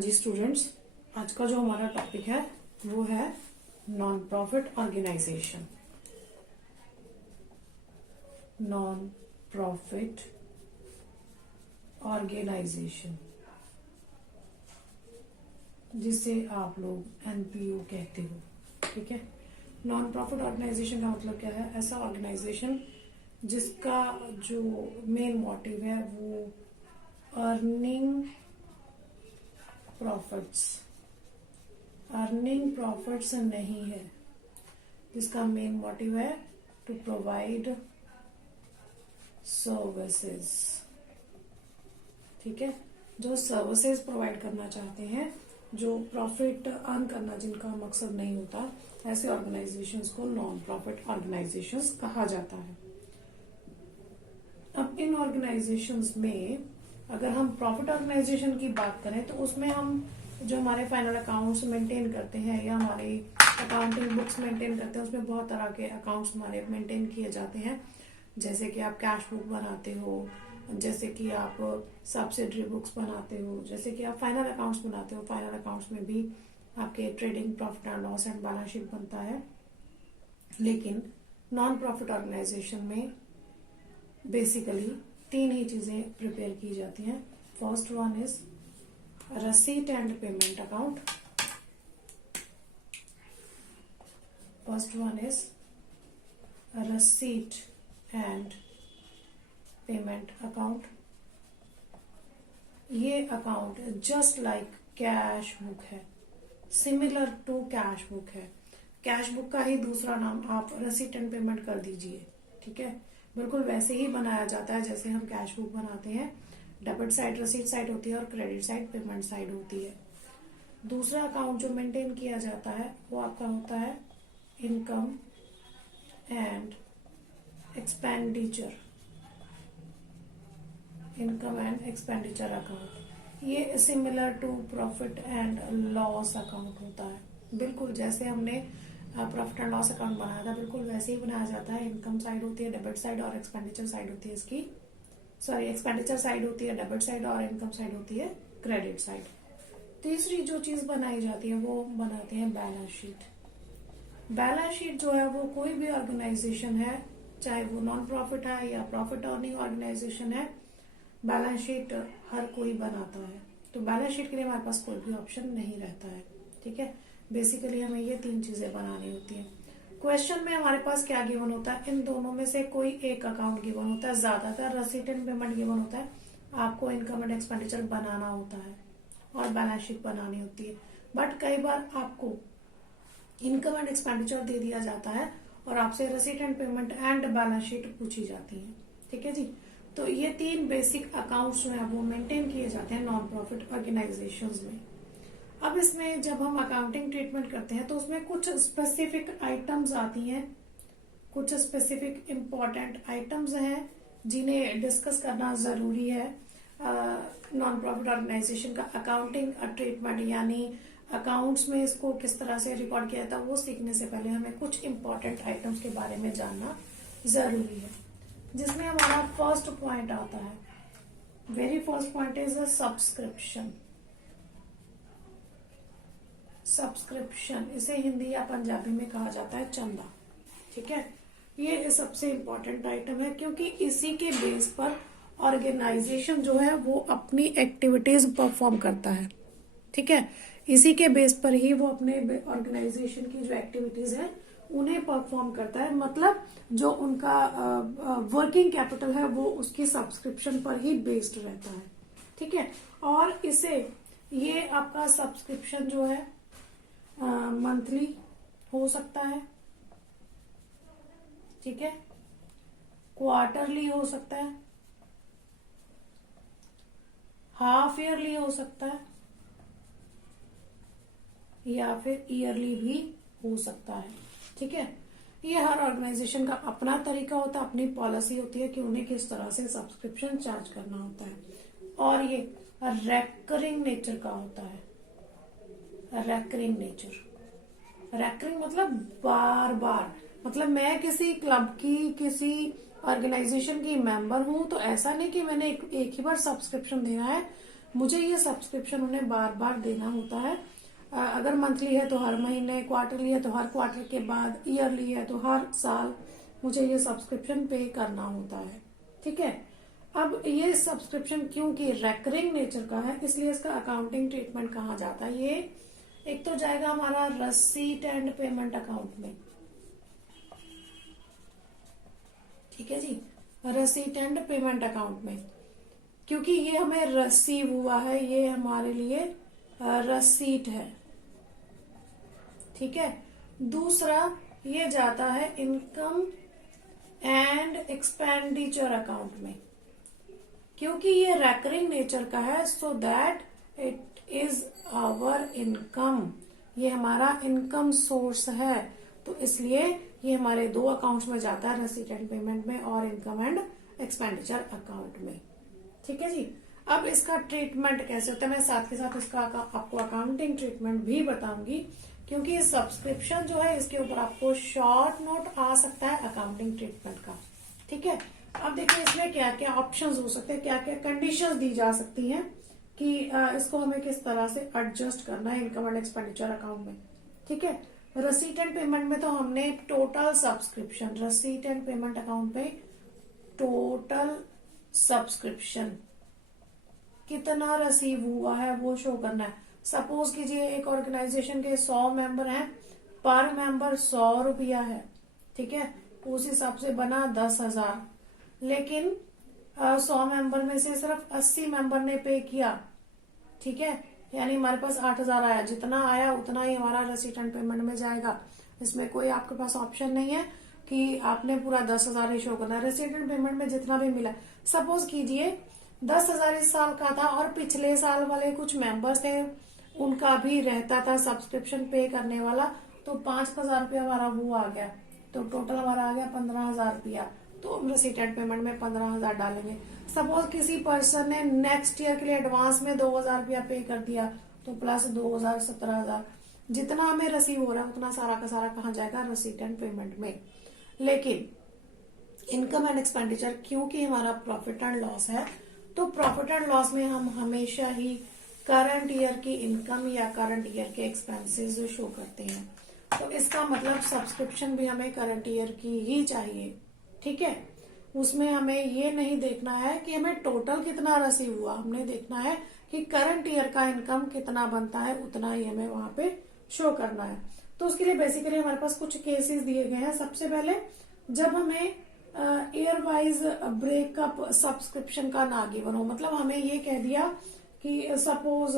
जी students, आज का जो हमारा टॉपिक है वो है non profit organisation. Non profit organisation जिसे आप लोग एनपीओ कहते हो। ठीक है, नॉन प्रॉफिट ऑर्गेनाइजेशन का मतलब क्या है? ऐसा ऑर्गेनाइजेशन जिसका जो मेन मोटिव है वो अर्निंग प्रॉफिट्स नहीं है, जिसका मेन मोटिव है टू प्रोवाइड सर्विसेज। ठीक है, जो सर्विसेज प्रोवाइड करना चाहते हैं, जो प्रॉफिट अर्न करना जिनका मकसद नहीं होता, ऐसे ऑर्गेनाइजेशंस को नॉन प्रॉफिट ऑर्गेनाइजेशंस कहा जाता है। अब इन ऑर्गेनाइजेशंस में अगर हम प्रॉफिट ऑर्गेनाइजेशन की बात करें तो उसमें हम जो हमारे फाइनल अकाउंट्स मेंटेन करते हैं या हमारी अकाउंटिंग बुक्स मेंटेन करते हैं, उसमें बहुत तरह के अकाउंट्स हमारे मेंटेन किए जाते हैं। जैसे कि आप कैश बुक बनाते हो, जैसे कि आप सब्सिडरी बुक्स बनाते हो, जैसे कि आप फाइनल अकाउंट्स बनाते हो। फाइनल अकाउंट्स में भी आपके trading profit and loss and balance sheet बनता है। लेकिन नॉन प्रॉफिट ऑर्गेनाइजेशन में बेसिकली तीन ही चीजें प्रिपेयर की जाती हैं। First one is receipt and payment account. First one is receipt and payment account. ये account just like cash book है, सिमिलर टू कैश बुक है। कैश बुक का ही दूसरा नाम आप receipt and payment कर दीजिए। ठीक है, बिल्कुल वैसे ही बनाया जाता है जैसे हम कैश बुक बनाते हैं। डेबिट साइड रसीट साइड होती है और क्रेडिट साइड पेमेंट साइड होती है। दूसरा अकाउंट जो मेंटेन किया जाता है वो आपका होता है income and expenditure. Income and expenditure account ये similar to profit and loss account होता है। बिल्कुल जैसे हमने प्रॉफिट एंड लॉस अकाउंट बनाया था, बिल्कुल वैसे ही बनाया जाता है। इनकम साइड होती है डेबिट साइड और एक्सपेंडिचर साइड होती है इसकी, सॉरी एक्सपेंडिचर साइड होती है डेबिट साइड और इनकम साइड होती है क्रेडिट साइड। तीसरी जो चीज बनाई जाती है वो बनाते हैं बैलेंस शीट। बैलेंस शीट जो है वो कोई भी ऑर्गेनाइजेशन है, चाहे वो नॉन प्रॉफिट है या प्रॉफिट अर्निंग ऑर्गेनाइजेशन है, बैलेंस शीट हर कोई बनाता है। तो बैलेंस शीट के लिए हमारे पास कोई भी ऑप्शन नहीं रहता है। ठीक है, बेसिकली हमें ये तीन चीजें बनानी होती है। क्वेश्चन में हमारे पास क्या गिवन होता है? इन दोनों में से कोई एक अकाउंट गिवन होता है। ज्यादातर रसीट एंड पेमेंट गिवन होता है, आपको इनकम एंड एक्सपेंडिचर बनाना होता है और बैलेंस शीट बनानी होती है। बट कई बार आपको इनकम एंड एक्सपेंडिचर दे दिया जाता है और आपसे receipt and payment and balance sheet पूछी जाती है। ठीक है जी, तो ये तीन बेसिक अकाउंट्स जो है वो मेंटेन किए जाते हैं नॉन प्रॉफिट ऑर्गेनाइजेशंस में। अब इसमें जब हम अकाउंटिंग ट्रीटमेंट करते हैं तो उसमें कुछ स्पेसिफिक आइटम्स आती हैं, कुछ स्पेसिफिक इम्पोर्टेंट आइटम्स हैं जिन्हें डिस्कस करना जरूरी है। नॉन प्रॉफिट ऑर्गेनाइजेशन का अकाउंटिंग ट्रीटमेंट यानी अकाउंट्स में इसको किस तरह से रिकॉर्ड किया जाता है वो सीखने से पहले हमें कुछ इम्पोर्टेंट आइटम्स के बारे में जानना जरूरी है, जिसमें हमारा फर्स्ट पॉइंट आता है। Very first point is a subscription. Subscription इसे हिंदी या पंजाबी में कहा जाता है चंदा। ठीक है, ये सबसे इम्पोर्टेंट आइटम है क्योंकि इसी के बेस पर ऑर्गेनाइजेशन जो है वो अपनी एक्टिविटीज परफॉर्म करता है। ठीक है, इसी के बेस पर ही वो अपने ऑर्गेनाइजेशन की जो एक्टिविटीज है उन्हें परफॉर्म करता है। मतलब जो उनका वर्किंग कैपिटल है वो उसकी सब्सक्रिप्शन पर ही बेस्ड रहता है। ठीक है, और इसे ये आपका सब्सक्रिप्शन जो है मंथली हो सकता है। ठीक है, क्वार्टरली हो सकता है, हाफ ईयरली हो सकता है या फिर ईयरली भी हो सकता है। ठीक है, ये हर ऑर्गेनाइजेशन का अपना तरीका होता है, अपनी पॉलिसी होती है कि उन्हें किस तरह से सब्सक्रिप्शन चार्ज करना होता है। और ये रेकरिंग नेचर का होता है। रेकरिंग नेचर, रेकरिंग मतलब बार बार, मतलब मैं किसी क्लब की किसी ऑर्गेनाइजेशन की मेंबर हूं तो ऐसा नहीं कि मैंने एक ही बार सब्सक्रिप्शन देना है, मुझे ये सब्सक्रिप्शन उन्हें बार बार देना होता है। अगर मंथली है तो हर महीने, क्वार्टरली है तो हर क्वार्टर के बाद, ईयरली है तो हर साल मुझे ये सब्सक्रिप्शन पे करना होता है। ठीक है। अब ये सब्सक्रिप्शन क्योंकि रेकरिंग नेचर का है, इसलिए इसका अकाउंटिंग ट्रीटमेंट कहा जाता है। ये एक तो जाएगा हमारा रसीट एंड पेमेंट अकाउंट में। ठीक है जी, रसीट एंड पेमेंट अकाउंट में, क्योंकि ये हमें रिसीव हुआ है, ये हमारे लिए रसीट है। ठीक है। दूसरा ये जाता है इनकम एंड एक्सपेंडिचर अकाउंट में, क्योंकि ये रेकरिंग नेचर का है, so that it is our income, ये हमारा इनकम सोर्स है, तो इसलिए ये हमारे दो अकाउंट्स में जाता है, रसीट एंड पेमेंट में और इनकम एंड एक्सपेंडिचर अकाउंट में। ठीक है जी। अब इसका ट्रीटमेंट कैसे होता है, मैं साथ के साथ इसका आपको अकाउंटिंग ट्रीटमेंट भी बताऊंगी, क्योंकि सब्सक्रिप्शन जो है इसके ऊपर आपको शॉर्ट नोट आ सकता है अकाउंटिंग ट्रीटमेंट का। ठीक है। अब देखिए इसमें क्या क्या ऑप्शंस हो सकते हैं, क्या क्या कंडीशंस दी जा सकती हैं कि इसको हमें किस तरह से एडजस्ट करना है इनकम एंड एक्सपेंडिचर अकाउंट में। ठीक है। रसीट एंड पेमेंट में तो हमने total subscription, receipt and payment account पे टोटल सब्सक्रिप्शन कितना रिसीव हुआ है वो शो करना है। सपोज कीजिए एक ऑर्गेनाइजेशन के 100 मेंबर हैं, पर मेंबर 100 रुपया है। ठीक है। उस हिसाब से बना 10,000, लेकिन 100 मेंबर में से सिर्फ 80 मेंबर ने पे किया। ठीक है। यानी हमारे पास 8,000 आया, जितना आया उतना ही हमारा रसीट एंड पेमेंट में जाएगा। इसमें कोई आपके पास ऑप्शन नहीं है कि आपने पूरा 10,000 ही शो करना है। रसीट एंड पेमेंट में जितना भी मिला, सपोज कीजिए 10,000 इस साल का था और पिछले साल वाले कुछ मेंबर्स थे, उनका भी रहता था सब्सक्रिप्शन पे करने वाला, तो 5,000 रुपया हमारा वो आ गया, तो टोटल हमारा आ गया 15,000 रुपया। तो हम रसीट एंड पेमेंट में 15,000 डालेंगे। सपोज किसी पर्सन ने नेक्स्ट ईयर के लिए एडवांस में 2,000 रुपया पे कर दिया, तो प्लस 2,000 17,000, जितना हमें रिसीव हो रहा है उतना सारा का सारा कहाँ जाएगा, रसीट एंड पेमेंट में। लेकिन इनकम एंड एक्सपेंडिचर क्योंकि हमारा प्रॉफिट एंड लॉस है, तो प्रॉफिट एंड लॉस में हम हमेशा ही करंट ईयर की इनकम या करंट ईयर के एक्सपेंसेस शो करते हैं। तो इसका मतलब सब्सक्रिप्शन भी हमें करंट ईयर की ही चाहिए। ठीक है। उसमें हमें ये नहीं देखना है कि हमें टोटल कितना रिसीव हुआ, हमने देखना है कि करंट ईयर का इनकम कितना बनता है, उतना ही हमें वहां पे शो करना है। तो उसके लिए बेसिकली हमारे पास कुछ केसेस दिए गए हैं। सबसे पहले जब हमें ईयर वाइज ब्रेकअप सब्सक्रिप्शन का ना गिवन हो, मतलब हमें ये कह दिया कि सपोज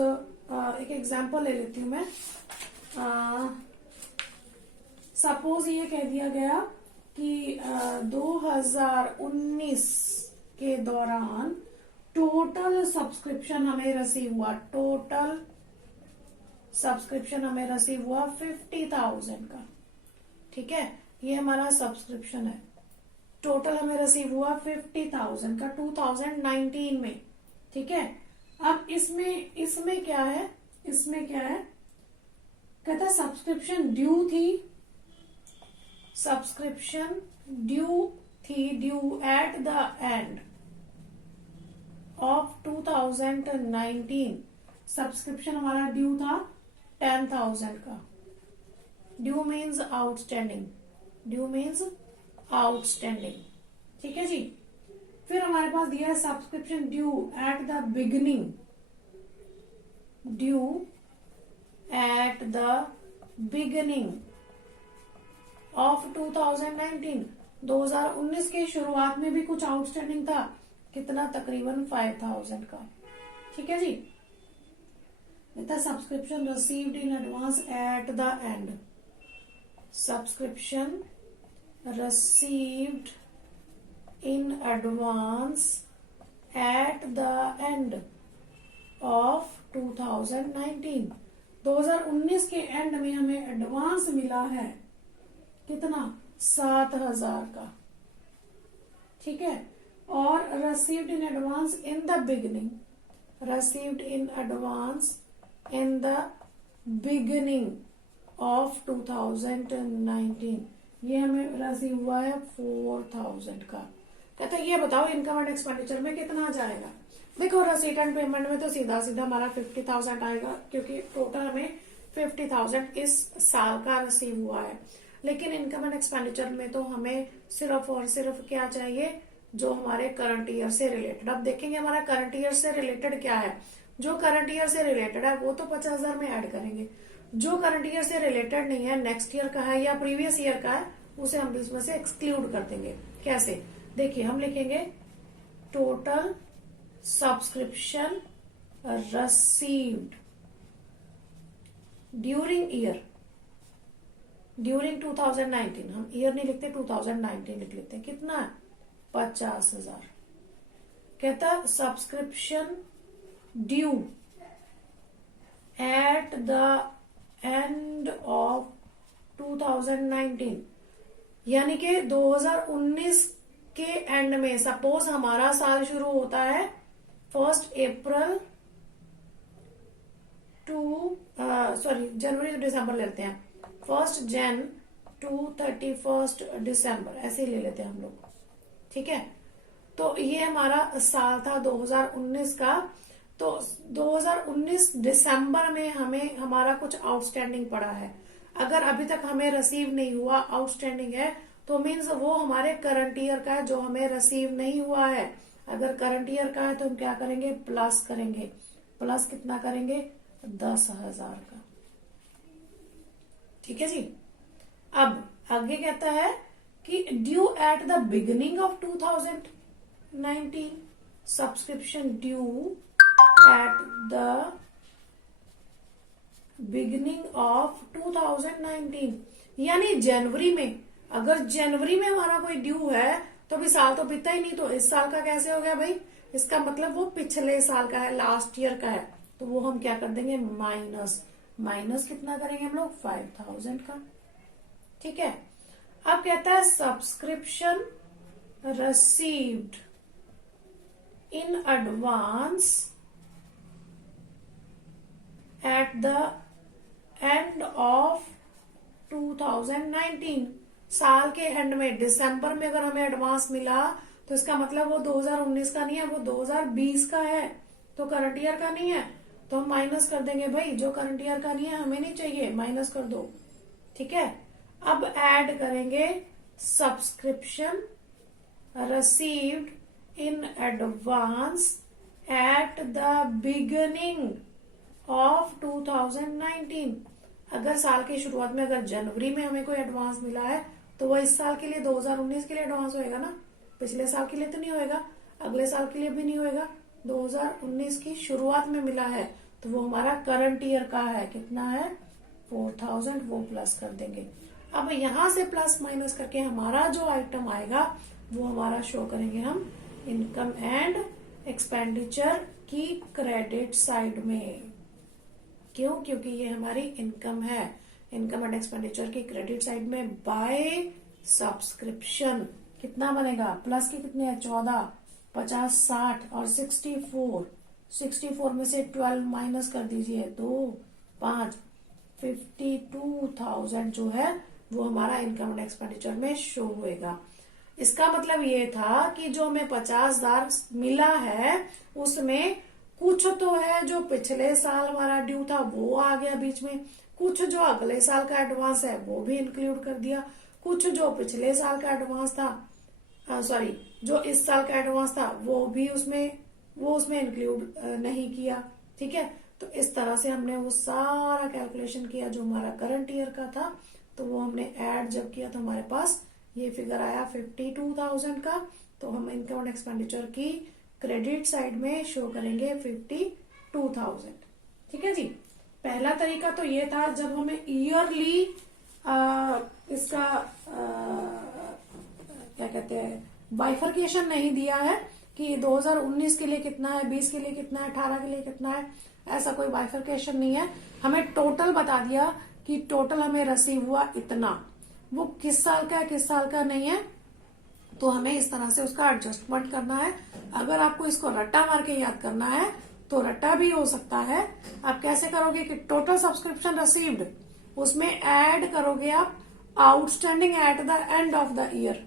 एक एग्जांपल ले लेती हूँ मैं, सपोज ये कह दिया गया कि 2019 के दौरान टोटल सब्सक्रिप्शन हमें रिसीव हुआ, टोटल सब्सक्रिप्शन हमें रिसीव हुआ 50,000 का। ठीक है। ये हमारा सब्सक्रिप्शन है, टोटल हमें रिसीव हुआ 50,000 का 2019 में। ठीक है। अब इसमें क्या है, कहता सब्सक्रिप्शन ड्यू थी, subscription due eight the end of 2019। Subscription हमारा ड्यू था 10,000 का। ड्यू मीन्स आउटस्टैंडिंग, ठीक है जी। फिर हमारे पास दिया है subscription due at the beginning of 2019। 2019 के शुरुआत में भी कुछ आउटस्टैंडिंग था, कितना, तकरीबन 5,000 का। ठीक है जी। Subscription received in advance at the end, subscription received in advance at the end of 2019। 2019 के एंड में हमें एडवांस मिला है कितना, 7,000 का। ठीक है। और received in advance in the beginning, of 2019, ये हमें रिसीव हुआ है 4,000 का। कहता है ये बताओ इनकम एंड एक्सपेंडिचर में कितना जाएगा। देखो रसीट एंड पेमेंट में तो सीधा सीधा हमारा 50,000 आएगा, क्योंकि टोटल हमें 50,000 इस साल का रिसीव हुआ है। लेकिन इनकम एंड एक्सपेंडिचर में तो हमें सिर्फ और सिर्फ क्या चाहिए, जो हमारे करंट ईयर से रिलेटेड। अब देखेंगे हमारा करंट ईयर से रिलेटेड क्या है। जो करंट ईयर से रिलेटेड है वो तो 50,000 में ऐड करेंगे। जो करंट ईयर से रिलेटेड नहीं है, नेक्स्ट ईयर का है या प्रीवियस ईयर का है, उसे हम इसमें से एक्सक्लूड कर देंगे। कैसे, देखिए हम लिखेंगे total subscription received during year, during 2019, हम ईयर नहीं लिखते 2019 लिख लेते हैं। कितना है, 50,000। कहता subscription due eight the end of 2019, यानी कि 2019 के एंड में, सपोज हमारा साल शुरू होता है 1 अप्रैल टू जनवरी टू दिसंबर लेते हैं, 1 जन टू 31 दिसंबर, ऐसे ही ले लेते हैं हम लोग। ठीक है, तो ये हमारा साल था 2019 का। तो 2019 दिसंबर में हमें हमारा कुछ आउटस्टैंडिंग पड़ा है। अगर अभी तक हमें रिसीव नहीं हुआ, आउटस्टैंडिंग है, तो मीन्स वो हमारे करंट ईयर का है जो हमें रिसीव नहीं हुआ है। अगर करंट ईयर का है तो हम क्या करेंगे, प्लस करेंगे। प्लस कितना करेंगे, 10,000 का। ठीक है जी। अब आगे कहता है कि due at the beginning of 2019, subscription due at the beginning of 2019, यानी जनवरी में। अगर जनवरी में हमारा कोई ड्यू है तो अभी साल तो बीता ही नहीं, तो इस साल का कैसे हो गया भाई, इसका मतलब वो पिछले साल का है, लास्ट ईयर का है। तो वो हम क्या कर देंगे, माइनस। माइनस कितना करेंगे हम लोग, 5,000 का। ठीक है, अब कहता है subscription received in advance at the end of 2019, साल के एंड में, दिसंबर में अगर हमें एडवांस मिला तो इसका मतलब वो 2019 का नहीं है, वो 2020 का है, तो करंट ईयर का नहीं है। तो हम माइनस कर देंगे भाई, जो करंट ईयर का नहीं है हमें नहीं चाहिए, माइनस कर दो। ठीक है, अब ऐड करेंगे subscription received in advance at the beginning of 2019। अगर साल की शुरुआत में, अगर जनवरी में हमें कोई एडवांस मिला है तो वो इस साल के लिए 2019 के लिए एडवांस होएगा ना, पिछले साल के लिए तो नहीं होएगा, अगले साल के लिए भी नहीं होएगा। 2019 की शुरुआत में मिला है तो वो हमारा करंट ईयर का है। कितना है, 4,000, वो प्लस कर देंगे। अब यहां से प्लस माइनस करके हमारा जो आइटम आएगा वो हमारा शो करेंगे हम इनकम एंड एक्सपेंडिचर की क्रेडिट साइड में। क्यों, क्योंकि ये हमारी इनकम है। इनकम एंड एक्सपेंडिचर की क्रेडिट साइड में बाय सब्सक्रिप्शन कितना बनेगा, प्लस की कितने है, 14, 50, 60 और 64। 64 में से 12 माइनस कर दीजिए, 2, 5, 52,000 जो है वो हमारा इनकम एंड एक्सपेंडिचर में शो होएगा। इसका मतलब ये था कि जो हमें 50,000 मिला है उसमें कुछ तो है जो पिछले साल हमारा ड्यू था वो आ गया बीच में, कुछ जो अगले साल का एडवांस है वो भी इंक्लूड कर दिया, कुछ जो पिछले साल का एडवांस था, जो इस साल का एडवांस था वो भी उसमें इंक्लूड नहीं किया। ठीक है, तो इस तरह से हमने वो सारा कैलकुलेशन किया जो हमारा करंट ईयर का था, तो वो हमने ऐड जब किया तो हमारे पास ये फिगर आया 52,000 का। तो हम इनकम एंड एक्सपेंडिचर की क्रेडिट साइड में शो करेंगे 52,000। ठीक है जी। पहला तरीका तो ये था जब हमें ईयरली इसका क्या कहते हैं, बाइफर्केशन नहीं दिया है कि 2019 के लिए कितना है, 20 के लिए कितना है, 18 के लिए कितना है, ऐसा कोई बाइफर्केशन नहीं है। हमें टोटल बता दिया कि टोटल हमें रिसीव हुआ इतना, वो किस साल का है किस साल का नहीं है, तो हमें इस तरह से उसका एडजस्टमेंट करना है। अगर आपको इसको रट्टा मार के याद करना है तो रट्टा भी हो सकता है। आप कैसे करोगे कि टोटल सब्सक्रिप्शन रिसीव्ड, उसमें ऐड करोगे आप outstanding at the end of the year,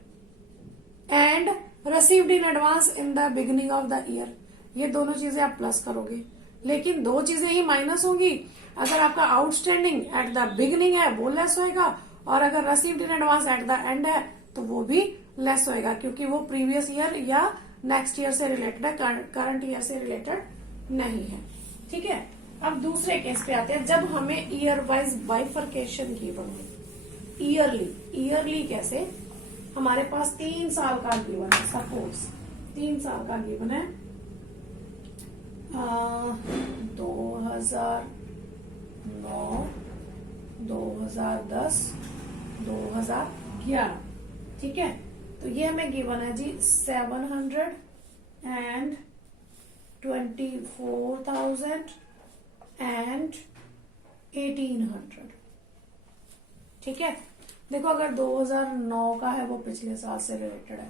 and received in advance in the beginning of the year, ये दोनों चीजें आप प्लस करोगे, लेकिन दो चीजें ही माइनस होंगी। अगर आपका आउटस्टैंडिंग एट द बिगिनिंग है वो लेस होएगा, और अगर received in advance at the and है तो वो भी लेस होएगा, क्योंकि वो प्रीवियस ईयर या नेक्स्ट ईयर से रिलेटेड है, करंट ईयर से रिलेटेड नहीं है। ठीक है, अब दूसरे केस पे आते हैं, जब हमें ईयर वाइज बाइफर्केशन गिवन हो। ईयरली कैसे, हमारे पास 3 साल का गिवन है, सपोज 3 साल का गिवन है 2009, 2010, 2011। ठीक है, तो ये हमें गिवन है जी 724,000 एंड 1800। ठीक है, देखो अगर 2009 का है वो पिछले साल से रिलेटेड है,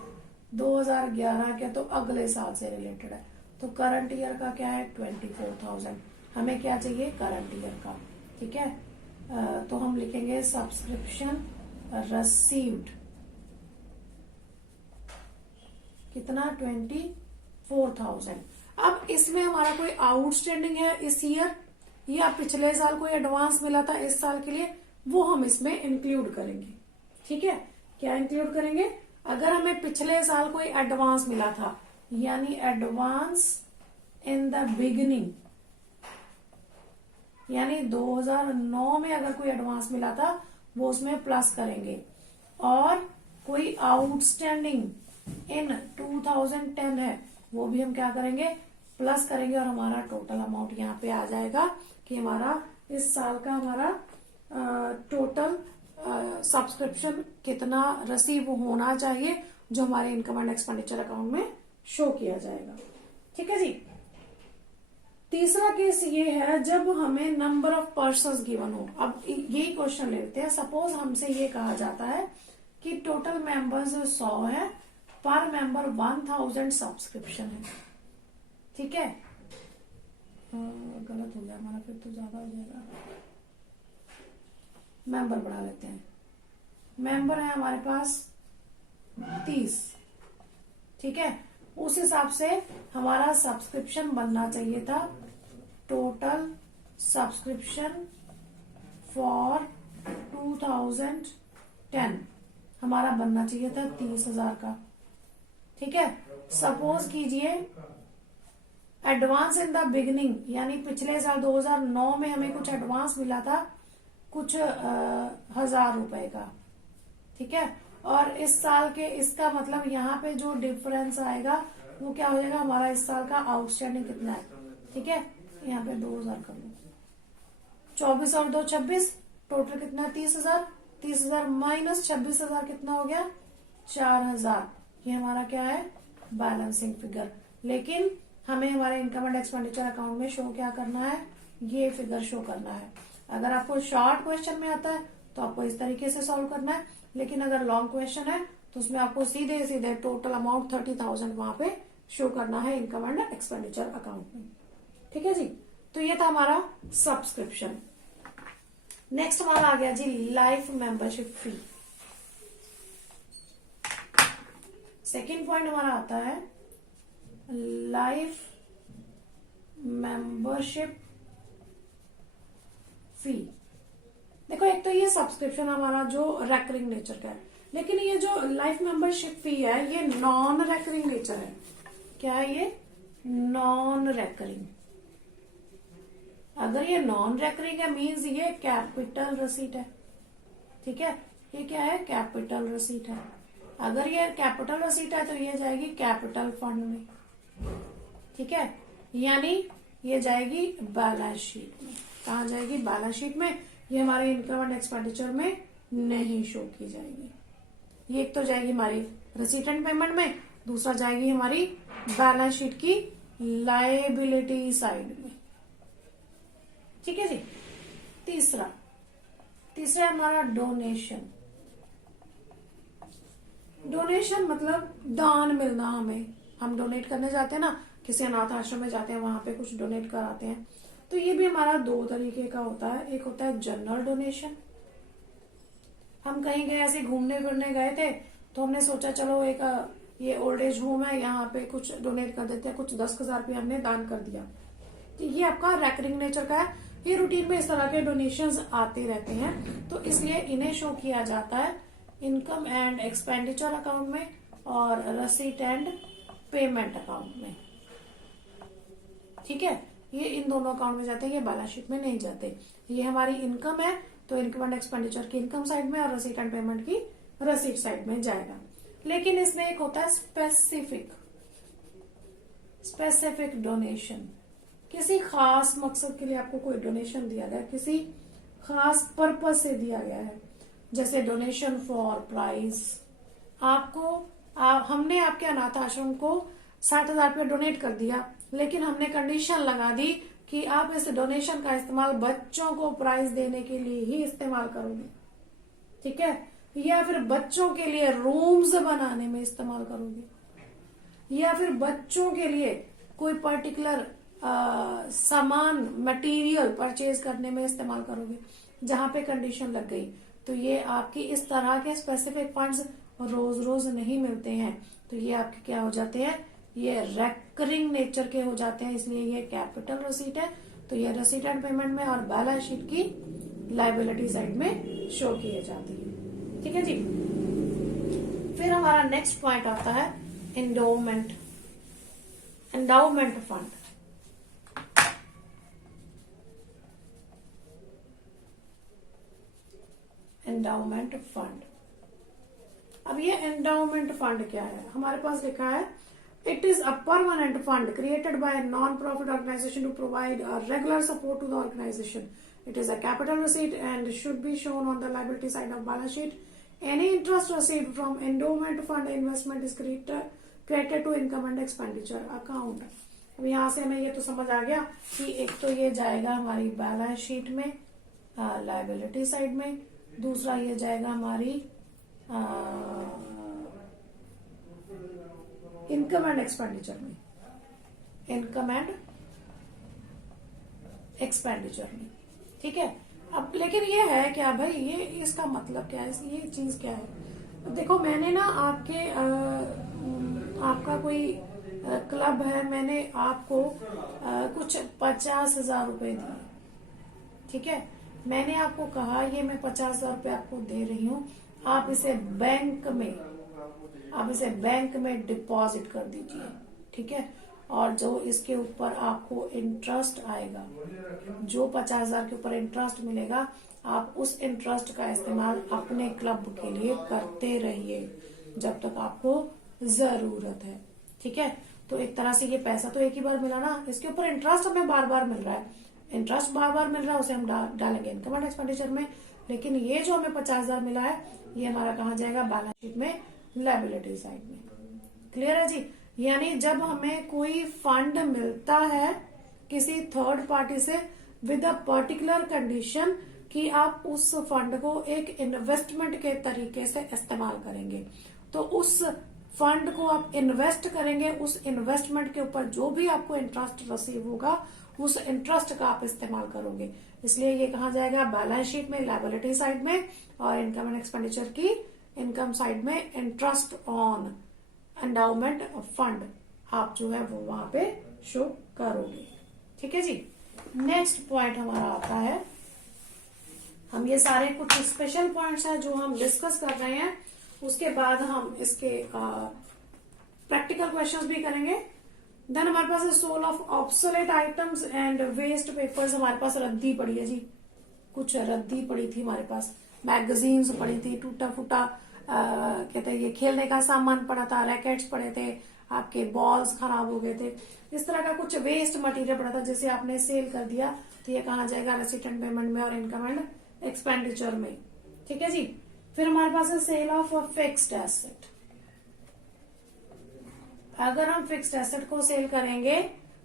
2011 के तो अगले साल से रिलेटेड है, तो करंट ईयर का क्या है 24,000, हमें क्या चाहिए करंट ईयर का। ठीक है, तो हम लिखेंगे सब्सक्रिप्शन रिसीव्ड कितना 24,000। अब इसमें हमारा कोई आउटस्टैंडिंग है इस ईयर या पिछले साल कोई एडवांस मिला था इस साल के लिए, वो हम इसमें इंक्लूड करेंगे। ठीक है, क्या इंक्लूड करेंगे, अगर हमें पिछले साल कोई एडवांस मिला था, यानी एडवांस इन द बिगिनिंग, यानी 2009 में अगर कोई एडवांस मिला था वो उसमें प्लस करेंगे, और कोई आउटस्टैंडिंग इन 2010 है वो भी हम क्या करेंगे प्लस करेंगे, और हमारा टोटल अमाउंट यहाँ पे आ जाएगा कि हमारा इस साल का हमारा टोटल सब्सक्रिप्शन कितना रिसीव होना चाहिए, जो हमारे इनकम एंड एक्सपेंडिचर अकाउंट में शो किया जाएगा। ठीक है जी, तीसरा केस ये है जब हमें नंबर ऑफ पर्सन्स गिवन हो। अब यही क्वेश्चन लेते हैं, सपोज हमसे ये कहा जाता है कि टोटल मेंबर्स 100 है, पर मेंबर 1000 सब्सक्रिप्शन है। ठीक है, गलत हो गया हमारा, फिर तो ज्यादा हो जाएगा, मेंबर बढ़ा लेते हैं। मेंबर है हमारे पास 30। ठीक है, उस हिसाब से हमारा सब्सक्रिप्शन बनना चाहिए था, टोटल सब्सक्रिप्शन फॉर 2010 हमारा बनना चाहिए था 30,000 का। ठीक है, सपोज कीजिए एडवांस इन द बिगिनिंग, यानी पिछले साल 2009 में हमें कुछ एडवांस मिला था कुछ 1000 रुपए का। ठीक है, और इस साल के इसका मतलब यहाँ पे जो डिफरेंस आएगा वो क्या हो जाएगा, हमारा इस साल का आउटस्टैंडिंग कितना है। ठीक है, यहाँ पे 2000 कर लो, 24 और 2 26, टोटल कितना 30,000, 30,000 माइनस 26,000 कितना हो गया 4,000। ये हमारा क्या है बैलेंसिंग फिगर, लेकिन हमें हमारे इनकम एंड एक्सपेंडिचर अकाउंट में शो क्या करना है, ये फिगर शो करना है। अगर आपको शॉर्ट क्वेश्चन में आता है तो आपको इस तरीके से सॉल्व करना है, लेकिन अगर लॉन्ग क्वेश्चन है तो उसमें आपको सीधे सीधे टोटल अमाउंट 30,000 वहां पे शो करना है इनकम एंड एक्सपेंडिचर अकाउंट में। ठीक है जी, तो ये था हमारा सब्सक्रिप्शन। नेक्स्ट हमारा आ गया जी life membership fee. Second point हमारा आता है लाइफ मेंबरशिप फी। देखो एक तो ये सब्सक्रिप्शन हमारा जो रेकरिंग नेचर का है, लेकिन ये जो लाइफ मेंबरशिप फी है ये नॉन रेकरिंग नेचर है। क्या है ये नॉन रेकरिंग। अगर ये नॉन रेकरिंग है मीन्स ये कैपिटल रसीट है। ठीक है, ये क्या है कैपिटल रसीट है। अगर ये कैपिटल रसीट है तो ये जाएगी कैपिटल फंड में। ठीक है, यानी ये जाएगी बैलेंस शीट में। कहा जाएगी बैलेंस शीट में, ये हमारे इनकम एंड एक्सपेंडिचर में नहीं शो की जाएगी। ये एक तो जाएगी हमारी रिसीट एंड पेमेंट में, दूसरा जाएगी हमारी बैलेंस शीट की लायबिलिटी साइड में। ठीक है जी, तीसरा हमारा डोनेशन। डोनेशन मतलब दान मिलना, हमें हम डोनेट करने जाते हैं ना, किसी अनाथ आश्रम में जाते हैं वहां पे कुछ डोनेट कराते हैं, तो ये भी हमारा 2 तरीके का होता है। एक होता है जनरल डोनेशन, हम कहीं गए ऐसे घूमने फिरने गए थे तो हमने सोचा चलो एक ये ओल्ड एज होम है, यहाँ पे कुछ डोनेट कर देते हैं, कुछ 10,000 रुपया हमने दान कर दिया। तो ये आपका रेकरिंग नेचर का है, ये रूटीन में इस तरह के डोनेशंस आते रहते हैं, तो इसलिए इन्हें शो किया जाता है इनकम एंड एक्सपेंडिचर अकाउंट में और रसीट एंड पेमेंट अकाउंट में। ठीक है, ये इन दोनों अकाउंट में जाते हैं, ये बैलेंस शीट में नहीं जाते। ये हमारी इनकम है तो इनकम एंड एक्सपेंडिचर की इनकम साइड में और रसीट एंड पेमेंट की रसीट साइड में जाएगा। लेकिन इसमें एक होता है स्पेसिफिक डोनेशन। किसी खास मकसद के लिए आपको कोई डोनेशन दिया गया, किसी खास पर्पज से दिया गया है, जैसे डोनेशन फॉर प्राइज। हमने आपके अनाथ आश्रम को 60,000 रुपया डोनेट कर दिया, लेकिन हमने कंडीशन लगा दी कि आप इस डोनेशन का इस्तेमाल बच्चों को प्राइज देने के लिए ही इस्तेमाल करोगे। ठीक है, या फिर बच्चों के लिए रूम्स बनाने में इस्तेमाल करोगे, या फिर बच्चों के लिए कोई पर्टिकुलर सामान मटेरियल परचेज करने में इस्तेमाल करोगे, जहां पे कंडीशन लग गई। तो ये आपकी इस तरह के स्पेसिफिक फंड्स रोज रोज नहीं मिलते हैं, तो ये आपके क्या हो जाते हैं, ये रेकरिंग नेचर के हो जाते हैं, इसलिए ये कैपिटल रसीट है। तो ये रसीट एंड पेमेंट में और बैलेंस शीट की लायबिलिटी साइड में शो किए जाती है। ठीक है जी। फिर हमारा नेक्स्ट पॉइंट आता है एंडाउमेंट फंड। एंडाउमेंट फंड, अब ये एंडाउमेंट फंड क्या है, हमारे पास लिखा है it is a permanent fund created by non profit organisation to provide a regular support to the organisation. It is a capital receipt and should be shown on the liability side of balance sheet. Any interest received from endowment fund investment is credited to income and expenditure account. अब यहाँ से हमें ये तो समझ आ गया कि एक तो ये जाएगा हमारी बैलेंस शीट में लायबिलिटी साइड में, दूसरा ये जाएगा हमारी इनकम एंड एक्सपेंडिचर में, इनकम एंड एक्सपेंडिचर में। ठीक है, अब लेकिन ये है क्या भाई, ये इसका मतलब क्या है, ये चीज क्या है। देखो मैंने ना आपका कोई क्लब है, मैंने आपको कुछ 50,000 रुपए दिए। ठीक है, मैंने आपको कहा ये मैं 50,000 रुपए आपको दे रही हूँ, आप इसे बैंक में डिपॉजिट कर दीजिए। ठीक है, और जो इसके ऊपर आपको इंटरेस्ट आएगा, जो 50,000 के ऊपर इंटरेस्ट मिलेगा, आप उस इंटरेस्ट का इस्तेमाल अपने क्लब के लिए करते रहिए जब तक आपको जरूरत है। ठीक है, तो एक तरह से ये पैसा तो एक ही बार मिला ना, इसके ऊपर इंटरेस्ट हमें बार बार मिल रहा है, इंटरेस्ट बार बार मिल रहा है, उसे हम डालेंगे इनकम एंड एक्सपेंडिचर में। लेकिन ये जो हमें 50,000 मिला है, ये हमारा कहाँ जाएगा, बैलेंस शीट में, लायबिलिटी साइड में। क्लियर है जी। यानी जब हमें कोई फंड मिलता है किसी थर्ड पार्टी से विद अ पर्टिकुलर कंडीशन कि आप उस फंड को एक इन्वेस्टमेंट के तरीके से इस्तेमाल करेंगे, तो उस फंड को आप इन्वेस्ट करेंगे, उस इन्वेस्टमेंट के ऊपर जो भी आपको इंटरेस्ट रिसीव होगा उस इंटरेस्ट का आप इस्तेमाल करोगे। इसलिए ये कहाँ जाएगा, बैलेंस शीट में, लायबिलिटी साइड में, और इनकम एंड एक्सपेंडिचर की इनकम साइड में इंटरेस्ट ऑन एंडाउमेंट फंड आप जो है वो वहां पे शो करोगे। ठीक है जी। नेक्स्ट पॉइंट हमारा आता है, हम ये सारे कुछ स्पेशल पॉइंट्स हैं जो हम डिस्कस कर रहे हैं, उसके बाद हम इसके प्रैक्टिकल क्वेश्चंस भी करेंगे। देन हमारे पास sale of obsolete items and waste papers, हमारे पास रद्दी पड़ी है जी, कुछ रद्दी पड़ी थी हमारे पास, मैगजीन्स पड़ी थी, टूटा फूटा कहते हैं ये खेलने का सामान पड़ा था, रैकेट्स पड़े थे, आपके बॉल्स खराब हो गए थे, इस तरह का कुछ वेस्ट मटेरियल पड़ा था जिसे आपने सेल कर दिया, तो ये कहाँ जाएगा, रेसिट एंड पेमेंट में और इनकम एंड एक्सपेंडिचर में। ठीक है जी। फिर हमारे पास है सेल ऑफ फिक्स्ड एसेट। अगर हम फिक्स्ड एसेट को सेल करेंगे,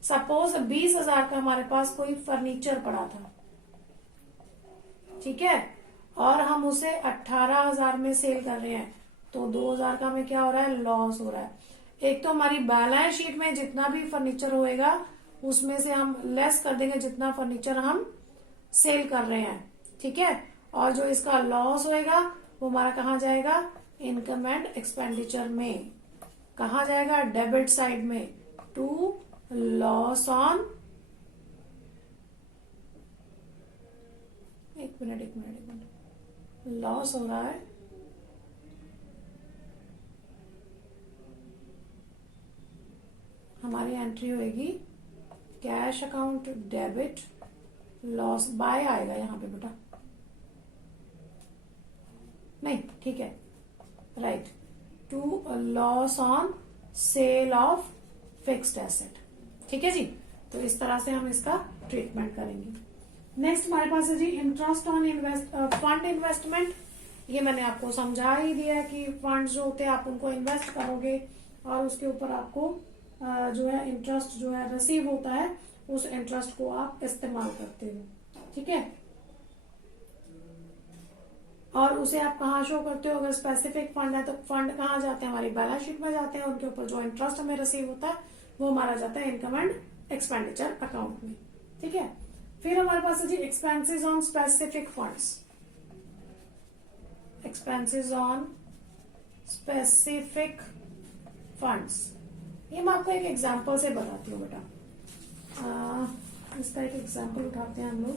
सपोज 20,000 का हमारे पास कोई फर्नीचर पड़ा था, ठीक है, और हम उसे 18,000 में सेल कर रहे हैं, तो 2,000 का हमें क्या हो रहा है, लॉस हो रहा है। एक तो हमारी बैलेंस शीट में जितना भी फर्नीचर होएगा उसमें से हम लेस कर देंगे जितना फर्नीचर हम सेल कर रहे हैं। ठीक है, और जो इसका लॉस होएगा वो हमारा कहाँ जाएगा, इनकम एंड एक्सपेंडिचर में कहा जाएगा? डेबिट साइड में, टू लॉस ऑन, एक मिनट, लॉस हो रहा है, हमारी एंट्री होगी cash account debit, loss by आएगा यहाँ पे बेटा, नहीं ठीक है, right, to loss on sale of fixed asset. ठीक है जी, तो इस तरह से हम इसका ट्रीटमेंट करेंगे। नेक्स्ट हमारे पास है जी इंटरेस्ट ऑन फंड इन्वेस्टमेंट। ये मैंने आपको समझा ही दिया है कि फंड्स जो होते हैं आप उनको इन्वेस्ट करोगे और उसके ऊपर आपको जो है इंटरेस्ट जो है रिसीव होता है, उस इंटरेस्ट को आप इस्तेमाल करते हो। ठीक है, और उसे आप कहाँ शो करते हो? अगर स्पेसिफिक फंड है तो फंड कहाँ जाते हैं? हमारी बैलेंस शीट में जाते हैं, उनके ऊपर जो इंटरेस्ट हमें रिसीव होता है वो हमारा जाता है इनकम एंड एक्सपेंडिचर अकाउंट में। ठीक है, फिर हमारे पास है जी expenses on specific funds. Expenses on specific funds, ये मैं आपको एक एग्जांपल से बताती हूँ बेटा। इसका एक एग्जांपल उठाते हैं हम लोग।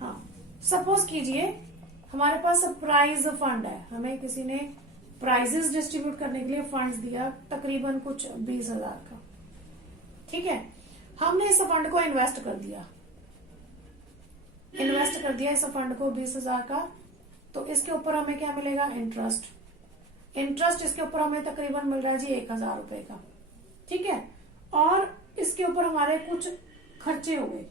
हाँ, सपोज कीजिए हमारे पास प्राइज फंड है, हमें किसी ने प्राइजेस डिस्ट्रीब्यूट करने के लिए फंड्स दिया तकरीबन कुछ 20,000 का। ठीक है, हमने इस फंड को इन्वेस्ट कर दिया इस फंड को 20,000 का, तो इसके ऊपर हमें क्या मिलेगा? इंटरेस्ट इसके ऊपर हमें तकरीबन मिल रहा है जी 1,000 रुपए का। ठीक है, और इसके ऊपर हमारे कुछ खर्चे हो गए,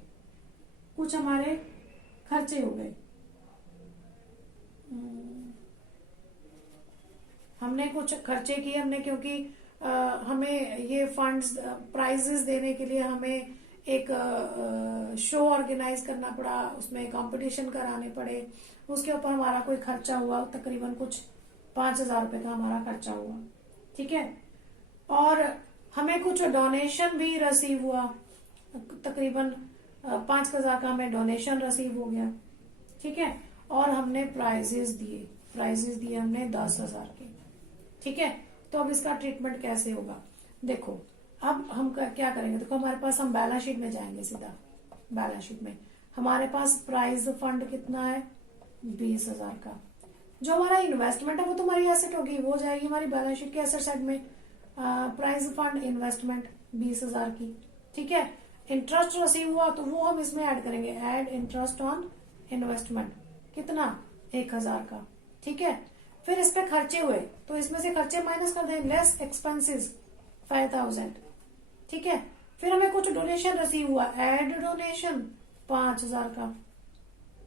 हमने कुछ खर्चे किए हमने, क्योंकि हमें ये फंड्स प्राइजेस देने के लिए हमें एक शो ऑर्गेनाइज करना पड़ा, उसमें कंपटीशन कराने पड़े, उसके ऊपर हमारा कोई खर्चा हुआ, तकरीबन कुछ 5,000 रुपए का हमारा खर्चा हुआ। ठीक है, और हमें कुछ डोनेशन भी रिसीव हुआ, तकरीबन 5,000 का हमें डोनेशन रिसीव हो गया। ठीक है, और हमने प्राइजेस दिए हमने 10,000 के। ठीक है, तो अब इसका ट्रीटमेंट कैसे होगा? देखो अब हम क्या करेंगे, देखो हमारे पास, हम बैलेंस शीट में जाएंगे, सीधा बैलेंस शीट में हमारे पास प्राइज फंड कितना है? 20,000 का। जो हमारा इन्वेस्टमेंट है वो तो हमारी एसेट होगी, वो जाएगी हमारी बैलेंस शीट के एसेट साइड में। प्राइज फंड इन्वेस्टमेंट 20,000 की। ठीक है, इंटरेस्ट रिसीव हुआ तो वो हम इसमें ऐड करेंगे, ऐड इंटरेस्ट ऑन इन्वेस्टमेंट, कितना? 1,000 का। ठीक है, फिर इस पे खर्चे हुए तो इसमें से खर्चे माइनस कर दें, लेस एक्सपेंसेस 5,000। ठीक है, फिर हमें कुछ डोनेशन रिसीव हुआ, ऐड डोनेशन 5,000 का।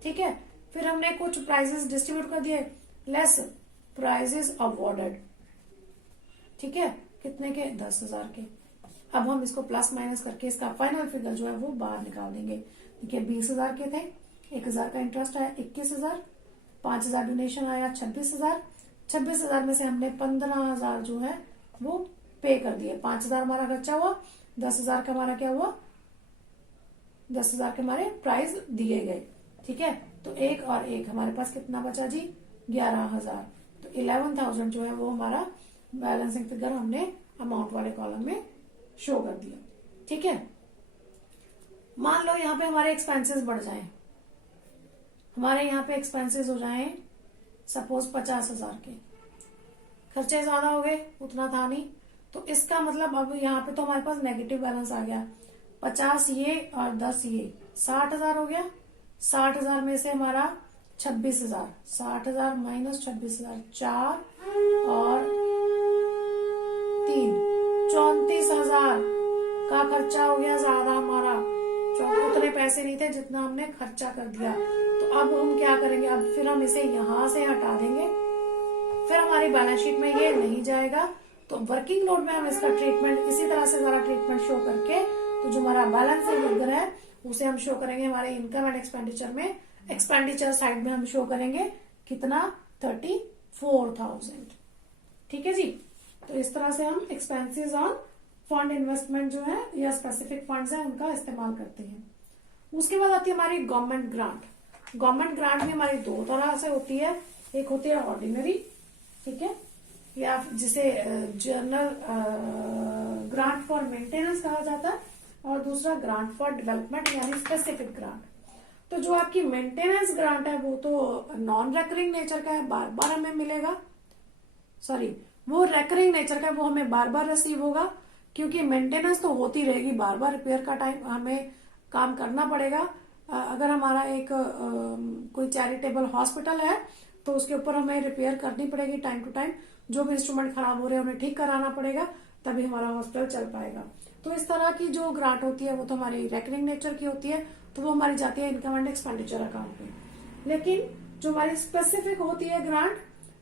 ठीक है, फिर हमने कुछ प्राइजेस डिस्ट्रीब्यूट कर दिए, लेस प्राइजेस अवॉर्डेड। ठीक है, कितने के? 10,000 के। अब हम इसको प्लस माइनस करके इसका फाइनल फिगर जो है वो बाहर निकाल देंगे। देखिए 20,000 के थे, 1,000 का इंटरेस्ट आया 21,000, 5,000 डोनेशन आया 26,000, 26,000 में से हमने 15,000 जो है वो पे कर दिए। 5,000 हमारा खर्चा हुआ, 10,000 का हमारा क्या हुआ? 10,000 के हमारे प्राइस दिए गए। ठीक है, तो एक और एक हमारे पास कितना बचा जी? 11,000। तो 11,000 जो है वो हमारा बैलेंसिंग फिगर हमने अमाउंट वाले कॉलम में शो कर दिया। ठीक है, मान लो यहाँ पे हमारे एक्सपेंसेस बढ़ जाएं, हमारे यहाँ पे एक्सपेंसेस हो जाएं सपोज 50,000 के, खर्चे ज्यादा हो गए, उतना था नहीं, तो इसका मतलब अब यहाँ पे तो हमारे पास नेगेटिव बैलेंस आ गया। 50 ये और 10 ये, 60,000 हो गया। 60,000 में से हमारा 26,000, 60,000 माइनस 26,000, 4 और 3, 34,000 का खर्चा हो गया ज्यादा हमारा। उतने पैसे नहीं थे जितना हमने खर्चा कर दिया। तो अब हम क्या करेंगे? अब फिर हम इसे यहां से हटा देंगे, फिर हमारी बैलेंस शीट में ये नहीं जाएगा। तो वर्किंग नोट में हम इसका ट्रीटमेंट इसी तरह से सारा ट्रीटमेंट शो करके, तो जो हमारा बैलेंस फिगर है उसे हम शो करेंगे हमारे इनकम एंड एक्सपेंडिचर में। एक्सपेंडिचर साइड में हम शो करेंगे कितना? 34,000। ठीक है जी, तो इस तरह से हम एक्सपेंसेस ऑन फंड इन्वेस्टमेंट जो है या स्पेसिफिक फंड्स है उनका इस्तेमाल करते हैं। उसके बाद आती है हमारी गवर्नमेंट ग्रांट। गवर्नमेंट ग्रांट भी हमारी दो तरह से होती है। एक होती है ऑर्डिनरी, ठीक है, या जिसे जनरल ग्रांट फॉर मेंटेनेंस कहा जाता है, और दूसरा ग्रांट फॉर डेवलपमेंट यानी स्पेसिफिक ग्रांट। तो जो आपकी मेंटेनेंस ग्रांट है वो तो नॉन रेकरिंग नेचर का है, बार बार हमें मिलेगा, सॉरी वो रेकरिंग नेचर का है, वो हमें बार बार रिसीव होगा, क्योंकि मेंटेनेंस तो होती रहेगी, बार बार रिपेयर का टाइम हमें काम करना पड़ेगा। अगर हमारा एक कोई चैरिटेबल हॉस्पिटल है तो उसके ऊपर हमें रिपेयर करनी पड़ेगी टाइम टू टाइम, जो भी इंस्ट्रूमेंट खराब हो रहे हैं उन्हें ठीक कराना पड़ेगा, तभी हमारा हॉस्पिटल चल पाएगा। तो इस तरह की जो ग्रांट होती है वो तो हमारी रेकरिंग नेचर की होती है, तो वो हमारी जाती है इनकम एंड एक्सपेंडिचर अकाउंट में। लेकिन जो हमारी स्पेसिफिक होती है ग्रांट,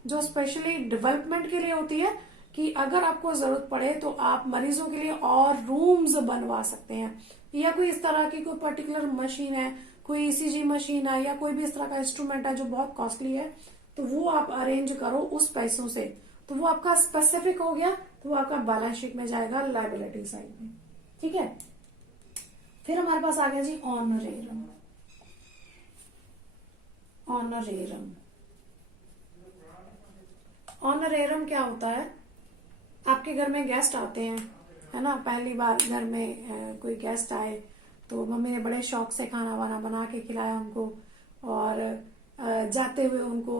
जो स्पेशली डेवलपमेंट के लिए होती है, कि अगर आपको जरूरत पड़े तो आप मरीजों के लिए और रूम्स बनवा सकते हैं, या कोई इस तरह की कोई पर्टिकुलर मशीन है, कोई ईसीजी मशीन है, या कोई भी इस तरह का इंस्ट्रूमेंट है जो बहुत कॉस्टली है, तो वो आप अरेंज करो उस पैसों से, तो वो आपका स्पेसिफिक हो गया, तो वो आपका बैलेंस शीट में जाएगा लायबिलिटी साइड में, ठीक है। फिर हमारे पास आ गया जी ऑनरेरम। ऑनरेरम, ऑनरेरम क्या होता है? आपके घर में गेस्ट आते हैं, है ना, पहली बार घर में कोई गेस्ट आए तो मम्मी ने बड़े शौक से खाना वाना बना के खिलाया उनको, और जाते हुए उनको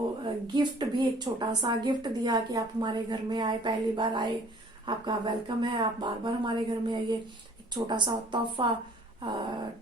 गिफ्ट भी, एक छोटा सा गिफ्ट दिया कि आप हमारे घर में आए, पहली बार आए, आपका वेलकम है, आप बार बार हमारे घर में आइए। एक छोटा सा तोहफा,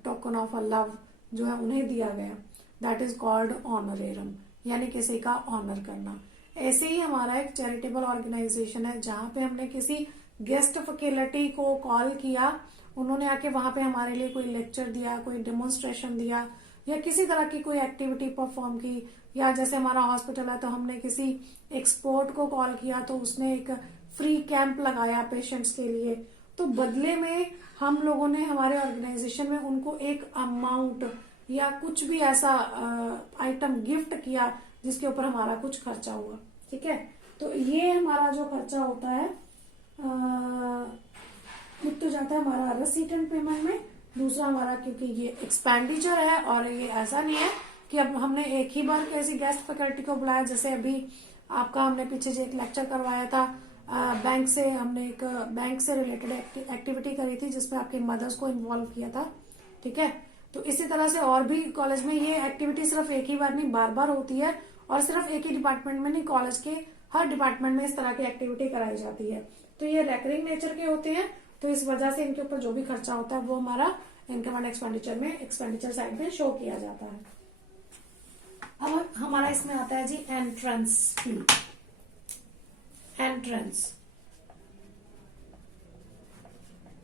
टोकन ऑफ लव जो है उन्हें दिया गया, दैट इज कॉल्ड ऑनरेरम, यानी किसी का ऑनर करना। ऐसे ही हमारा एक चैरिटेबल ऑर्गेनाइजेशन है जहां पे हमने किसी गेस्ट फैकल्टी को कॉल किया, उन्होंने आके वहां पे हमारे लिए कोई लेक्चर दिया, कोई डेमोन्स्ट्रेशन दिया, या किसी तरह की कोई एक्टिविटी परफॉर्म की, या जैसे हमारा हॉस्पिटल है तो हमने किसी एक्सपर्ट को कॉल किया तो उसने एक फ्री कैंप लगाया पेशेंट्स के लिए, तो बदले में हम लोगों ने हमारे ऑर्गेनाइजेशन में उनको एक अमाउंट या कुछ भी ऐसा आइटम गिफ्ट किया जिसके ऊपर हमारा कुछ खर्चा हुआ, ठीक है। तो ये हमारा जो खर्चा होता है तो जाता है हमारा रिसीट एंड पेमेंट में। दूसरा हमारा, क्योंकि ये एक्सपेंडिचर है और ये ऐसा नहीं है कि अब हमने एक ही बार किसी गेस्ट फैकल्टी को बुलाया, जैसे अभी आपका हमने पीछे जो एक लेक्चर करवाया था बैंक से, हमने एक बैंक से रिलेटेड एक्टिविटी करी थी जिसमें आपके मदर्स को इन्वॉल्व किया था, ठीक है। तो इसी तरह से और भी कॉलेज में ये एक्टिविटी सिर्फ एक ही बार नहीं, बार बार होती है, और सिर्फ एक ही डिपार्टमेंट में नहीं, कॉलेज के हर डिपार्टमेंट में इस तरह की एक्टिविटी कराई जाती है। तो ये रेकरिंग नेचर के होते हैं, तो इस वजह से इनके ऊपर जो भी खर्चा होता है वो हमारा इनकम एंड एक्सपेंडिचर में, एक्सपेंडिचर साइड में शो किया जाता है। अब हमारा इसमें आता है जी एंट्रेंस फी। एंट्रेंस,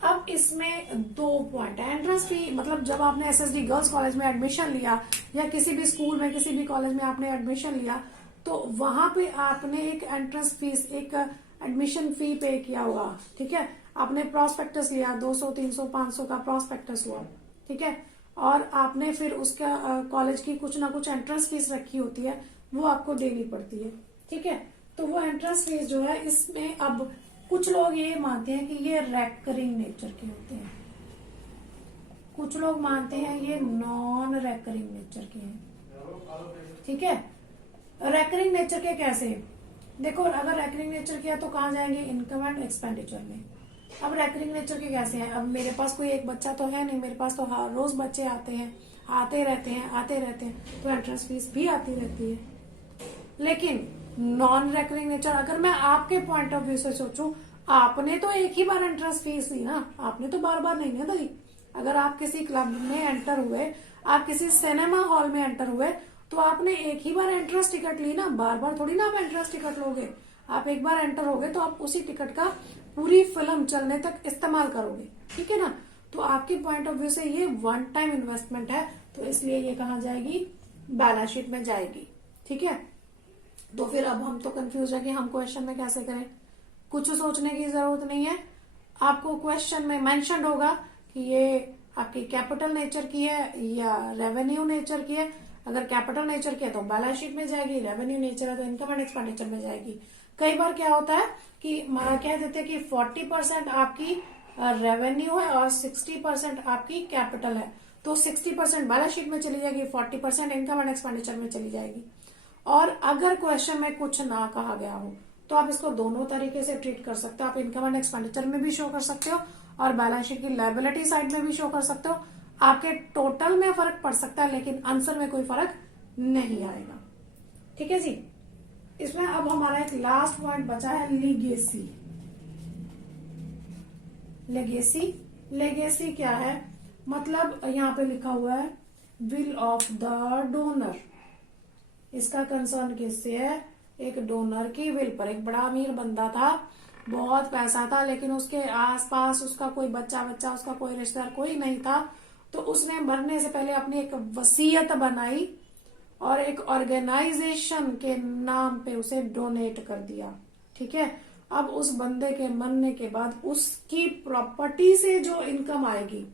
अब इसमें 2 पॉइंट है। एंट्रेंस फी मतलब जब आपने एसएसडी गर्ल्स कॉलेज में एडमिशन लिया, या किसी भी स्कूल में, किसी भी कॉलेज में आपने एडमिशन लिया, तो वहां पे आपने एक एंट्रेंस फीस, एक एडमिशन फी पे किया हुआ, ठीक है। आपने प्रोस्पेक्टस लिया, 200, 300, 500 का प्रोस्पेक्टस हुआ, ठीक है, और आपने फिर उसका कॉलेज की कुछ ना कुछ एंट्रेंस फीस रखी होती है, वो आपको देनी पड़ती है, ठीक है। तो वो एंट्रेंस फीस जो है, इसमें अब कुछ लोग ये मानते हैं कि ये रेकरिंग नेचर के होते हैं, कुछ लोग मानते हैं ये नॉन रेकरिंग नेचर के हैं, ठीक है। रेकरिंग नेचर के कैसे? देखो, अगर रेकरिंग नेचर के है तो कहाँ जाएंगे? इनकम एंड एक्सपेंडिचर में। अब रेकरिंग नेचर के कैसे हैं? अब मेरे पास कोई एक बच्चा तो है नहीं, मेरे पास तो हर रोज बच्चे आते हैं, आते रहते हैं, तो एंट्रेंस फीस भी आती रहती है। लेकिन नॉन रेकरिंग नेचर, अगर मैं आपके पॉइंट ऑफ व्यू से सोचूं, आपने तो एक ही बार एंट्रेंस फीस दी ना, आपने तो बार बार नहीं ना दी। अगर आप किसी क्लब में एंटर हुए, आप किसी सिनेमा हॉल में एंटर हुए, तो आपने एक ही बार एंट्रेंस टिकट ली ना, बार बार थोड़ी ना आप एंट्रेंस टिकट लोगे। आप एक बार एंटर होगे तो आप उसी टिकट का पूरी फिल्म चलने तक इस्तेमाल करोगे, ठीक है ना। तो आपके पॉइंट ऑफ व्यू से ये वन टाइम इन्वेस्टमेंट है, तो इसलिए ये कहाँ जाएगी? बैलेंस शीट में जाएगी, ठीक है। तो फिर अब हम तो कंफ्यूज है कि हम क्वेश्चन में कैसे करें। कुछ सोचने की जरूरत नहीं है, आपको क्वेश्चन में मेंशन होगा कि ये आपकी कैपिटल नेचर की है या रेवेन्यू नेचर की है। अगर कैपिटल नेचर की है तो बैलेंस शीट में जाएगी, रेवेन्यू नेचर है तो इनकम एंड एक्सपेंडिचर में जाएगी। कई बार क्या होता है कि कह देते हैं कि 40% आपकी रेवेन्यू है और 60% आपकी कैपिटल है, तो 60% बैलेंस शीट में चली जाएगी, 40% इनकम एंड एक्सपेंडिचर में चली जाएगी। और अगर क्वेश्चन में कुछ ना कहा गया हो तो आप इसको दोनों तरीके से ट्रीट कर सकते हो। आप इनकम एंड एक्सपेंडिचर में भी शो कर सकते हो और बैलेंस शीट की लायबिलिटी साइड में भी शो कर सकते हो। आपके टोटल में फर्क पड़ सकता है लेकिन आंसर में कोई फर्क नहीं आएगा। ठीक है जी। इसमें अब हमारा एक लास्ट पॉइंट बचा है लीगेसी। लेगेसी क्या है, मतलब यहाँ पे लिखा हुआ है विल ऑफ द डोनर। इसका कंसर्न किससे है, एक डोनर की विल पर। एक बड़ा अमीर बंदा था, बहुत पैसा था, लेकिन उसके आसपास उसका कोई बच्चा उसका कोई रिश्तेदार कोई नहीं था, तो उसने मरने से पहले अपनी एक वसीयत बनाई और एक ऑर्गेनाइजेशन के नाम पे उसे डोनेट कर दिया। ठीक है। अब उस बंदे के मरने के बाद उसकी प्रॉपर्टी से जो इनकम आएगी,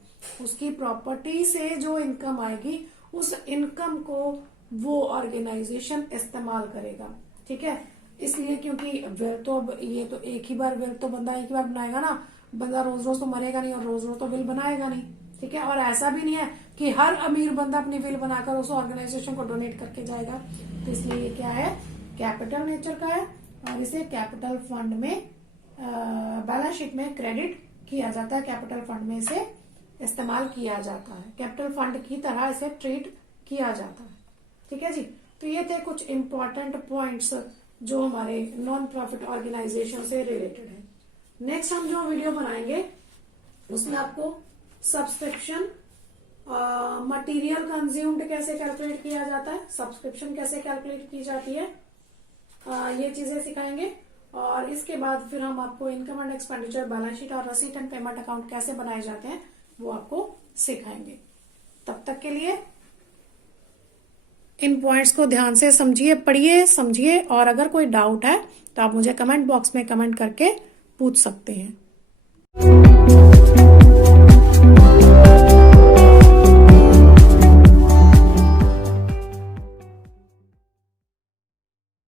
उस इनकम को वो ऑर्गेनाइजेशन इस्तेमाल करेगा। ठीक है। इसलिए क्योंकि विल तो अब ये तो एक ही बार विल तो बंदा एक ही बार बनाएगा ना, बंदा रोज रोज तो मरेगा नहीं और रोज रोज तो विल बनाएगा नहीं। ठीक है। और ऐसा भी नहीं है कि हर अमीर बंदा अपनी विल बनाकर उस ऑर्गेनाइजेशन को डोनेट करके जाएगा। तो इसलिए ये क्या है, कैपिटल नेचर का है और इसे कैपिटल फंड में बैलेंस शीट में क्रेडिट किया जाता है। कैपिटल फंड में इसे इस्तेमाल किया जाता है, कैपिटल फंड की तरह इसे ट्रीट किया जाता है। ठीक है जी। तो ये थे कुछ इंपॉर्टेंट पॉइंट्स जो हमारे नॉन प्रॉफिट ऑर्गेनाइजेशन से रिलेटेड है। नेक्स्ट हम जो वीडियो बनाएंगे उसमें आपको सब्सक्रिप्शन, मटेरियल कंज्यूम्ड कैसे कैलकुलेट किया जाता है, सब्सक्रिप्शन कैसे कैलकुलेट की जाती है, ये चीजें सिखाएंगे। और इसके बाद फिर हम आपको income and expenditure balance sheet और रसीट एंड पेमेंट अकाउंट कैसे बनाए जाते हैं वो आपको सिखाएंगे। तब तक के लिए इन पॉइंट्स को ध्यान से समझिए, पढ़िए, समझिए, और अगर कोई डाउट है तो आप मुझे कमेंट बॉक्स में कमेंट करके पूछ सकते हैं।